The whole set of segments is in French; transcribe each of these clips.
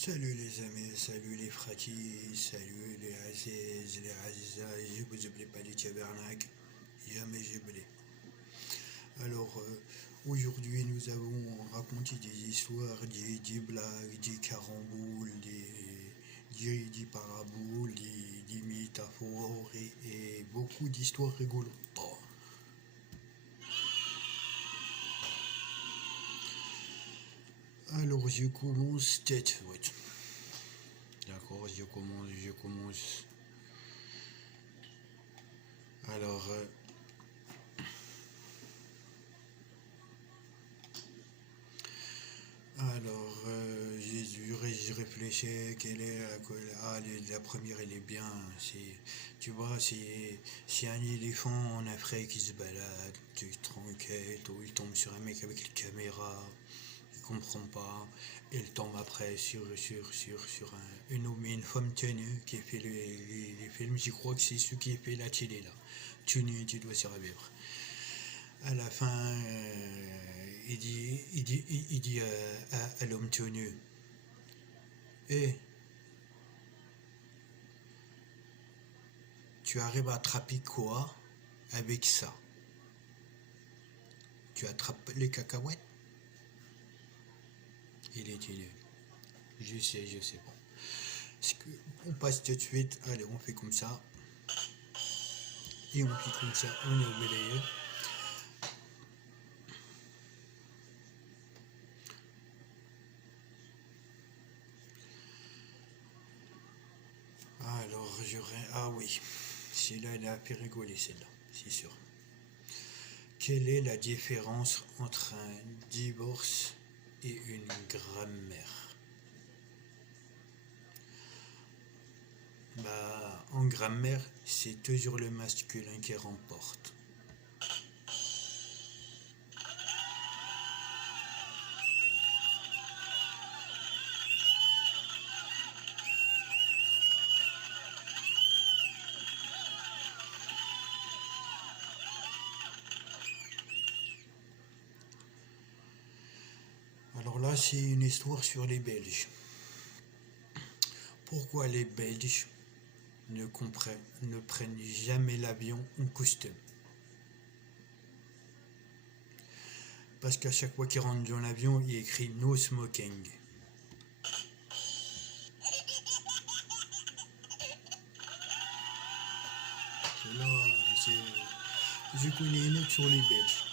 Salut les amis, salut les fratis, salut les aziz, les azizas, je vous oublie pas les tabernacle, jamais j'oublie. Alors aujourd'hui nous avons raconté des histoires, des blagues, des caramboules, des paraboles, des métaphores et beaucoup d'histoires rigolotes. Alors je commence tête, ouais. D'accord, je commence. Alors, je réfléchis, quelle est la première, elle est bien. Tu vois, c'est un éléphant en Afrique qui se balade, tranquille, ou il tombe sur un mec avec une caméra, il comprend pas, il tombe après sur une homme et une femme tenue qui fait les films, je crois que c'est celui qui fait la télé là. Tu dois survivre. À la fin, il dit à l'homme tenu, Eh, tu arrives à attraper quoi avec ça? Tu attrapes les cacahuètes? Il est tenu. Je sais pas. On passe tout de suite, allez, on fait comme ça. Et on fait comme ça, on est obéi. Alors, ah oui, celle-là, elle a fait rigoler, celle-là, c'est sûr. Quelle est la différence entre un divorce et une grammaire? Bah, en grammaire, c'est toujours le masculin qui remporte. Alors là, c'est une histoire sur les Belges. Pourquoi les Belges ne prennent jamais l'avion en costume? Parce qu'à chaque fois qu'ils rentrent dans l'avion, il y a écrit No Smoking. Là, je connais une autre sur les Belges.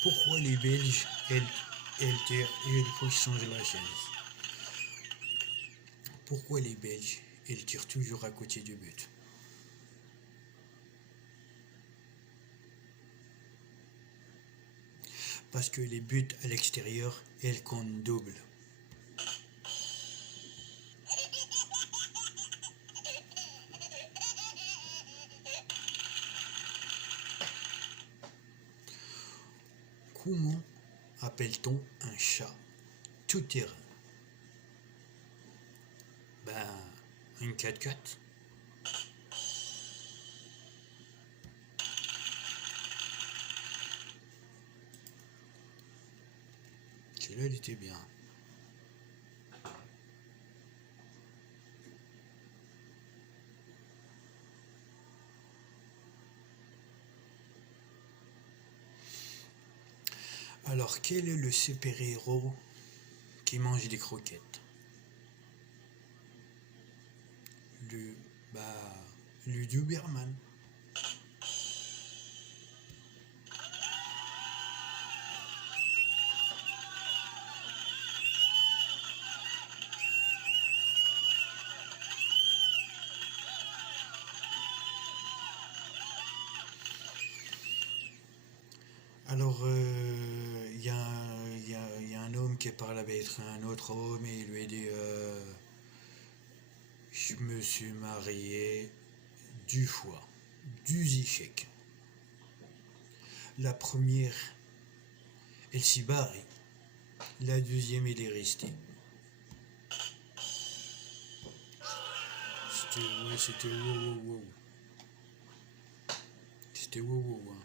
Pourquoi les Belges, il faut qu'ils changent la chaise. Pourquoi les Belges, ils tirent toujours à côté du but? Parce que les buts à l'extérieur, elles comptent double. Comment appelle-t-on un chat tout-terrain? Ben, une 4x4. Celui-là, il était bien. Alors, quel est le super-héros qui mange des croquettes? Le, bah, le Doberman. Alors, il y a un homme qui parle avec un autre homme et il lui dit je me suis marié 2 fois, 2 échecs. La première, elle s'est barrée. La deuxième, elle est restée. C'était wow, wow, wow. C'était wow, wow, hein.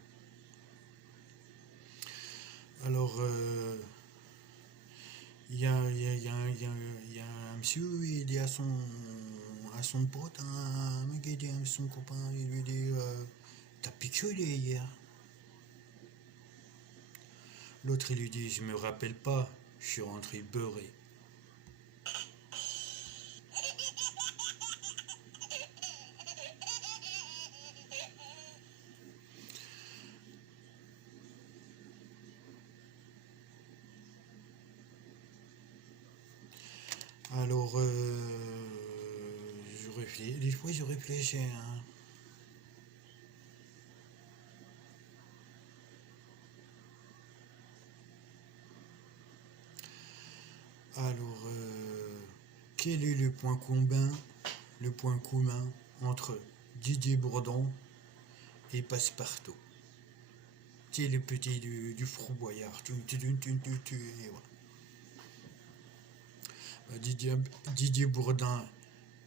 Alors, monsieur, il dit à son pote, un mec, il dit à son copain, il lui dit, t'as picolé hier? L'autre, il lui dit, je me rappelle pas, je suis rentré beurré. Alors, je réfléchis, des fois je réfléchis, hein. Alors, quel est le point commun entre Didier Bourdon et Passepartout? C'est le petit du Fort Boyard. Et voilà. Didier Bourdin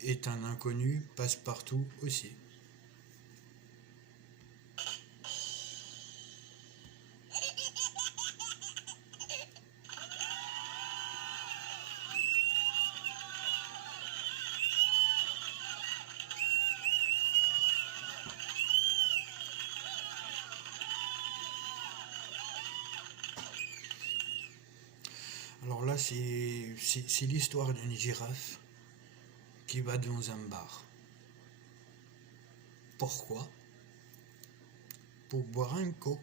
est un inconnu, Passepartout aussi. Alors là, c'est l'histoire d'une girafe qui va dans un bar. Pourquoi? Pour boire un coke.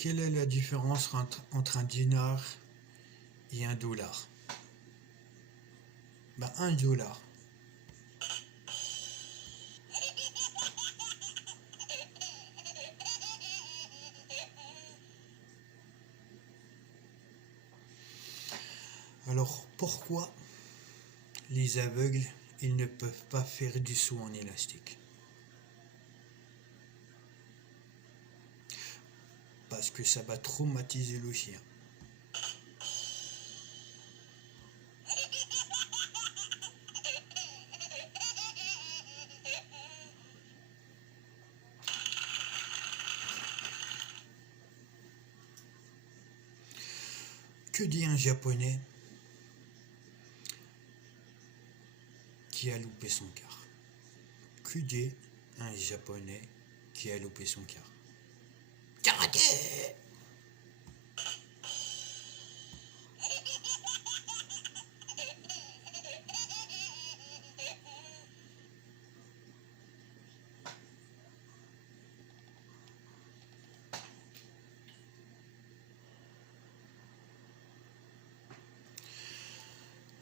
Quelle est la différence entre un dinar et un dollar? Ben, un dollar. Alors pourquoi les aveugles, ils ne peuvent pas faire du saut en élastique? Parce que ça va traumatiser le chien. Que dit un japonais qui a loupé son quart? Que dit un japonais qui a loupé son quart? Karaté!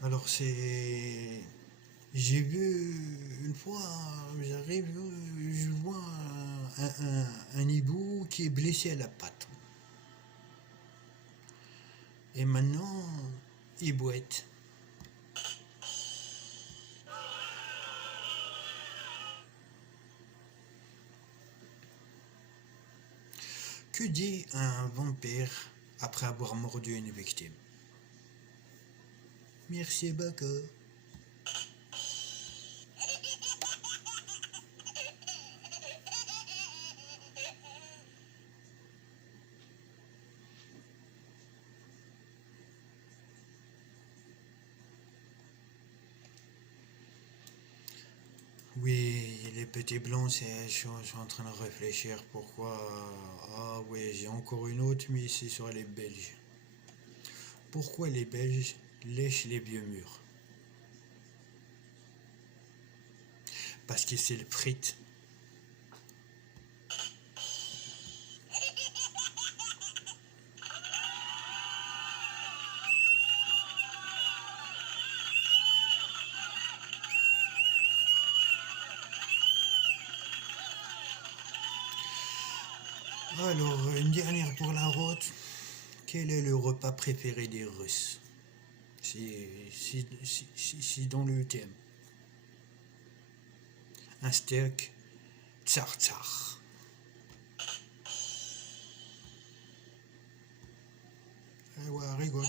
Alors c'est... J'ai vu une fois, j'arrive, je vois un hibou qui est blessé à la patte. Et maintenant, il boite. Que dit un vampire après avoir mordu une victime? Merci beaucoup. Oui, les petits blancs, je suis en train de réfléchir pourquoi. Ah oui, j'ai encore une autre, mais c'est sur les Belges. Pourquoi les Belges lèchent les vieux murs? Parce que c'est le frites. Alors, une dernière pour la route. Quel est le repas préféré des Russes? C'est dans le thème. Un steak tsar tsar. Ouais, rigole.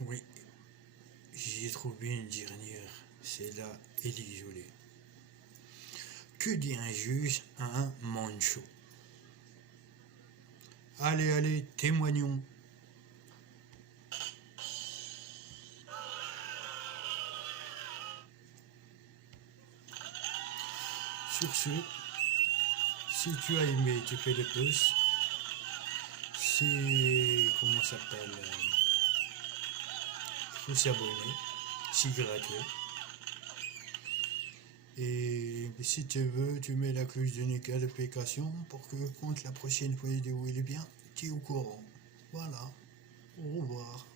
Oui, j'ai trouvé une dernière. C'est là, elle est jolie. Que dit un juge à un manchot? Allez, allez, témoignons. Sur ce, si tu as aimé, tu fais le pouce. C'est. Comment ça s'appelle? Il faut s'abonner. C'est gratuit. Et si tu veux, tu mets la cloche de notification pour que quand la prochaine vidéo est bien, tu es au courant. Voilà. Au revoir.